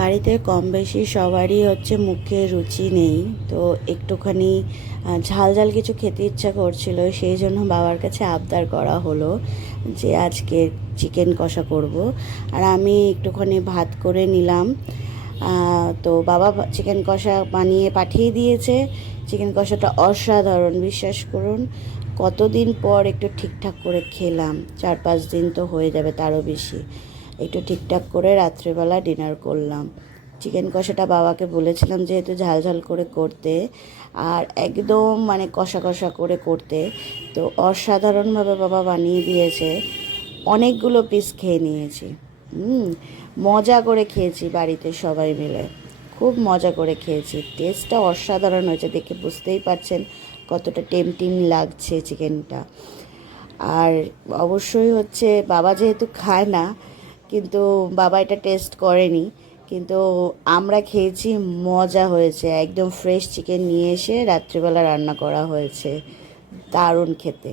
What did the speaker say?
বাড়িতে কম বেশি সবারই হচ্ছে মুখে রুচি নেই, তো একটুখানি ঝাল ঝাল কিছু খেতে ইচ্ছা করছিল, সেই জন্য বাবার কাছে আবদার করা হলো যে আজকে চিকেন কষা করব। আর আমি একটুখানি ভাত করে নিলাম। তো বাবা চিকেন কষা বানিয়ে পাঠিয়ে দিয়েছে। চিকেন কষাটা অসাধারণ, বিশ্বাস করুন। কতদিন পর একটু ঠিকঠাক করে খেলাম, 4-5 দিন তো হয়ে যাবে, তারও বেশি। একটু ঠিকঠাক করে রাত্রেবেলা ডিনার করলাম। চিকেন কষাটা বাবাকে বলেছিলাম যেহেতু ঝাল ঝাল করে করতে, আর একদম মানে কষা কষা করে করতে, তো অসাধারণভাবে বাবা বানিয়ে দিয়েছে। অনেকগুলো পিস খেয়ে নিয়েছি। মজা করে খেয়েছি বাড়িতে সবাই মিলে, খুব মজা করে খেয়েছি। টেস্টটা অসাধারণ হয়েছে, দেখে বুঝতেই পারছেন কতটা টেমটিং লাগছে চিকেনটা। আর অবশ্যই হচ্ছে বাবা যেহেতু খায় না, কিন্তু বাবা এটা টেস্ট করেনি, কিন্তু আমরা খেয়েছি, মজা হয়েছে। একদম ফ্রেশ চিকেন নিয়ে এসে রাত্রিবেলা রান্না করা হয়েছে, দারুণ খেতে।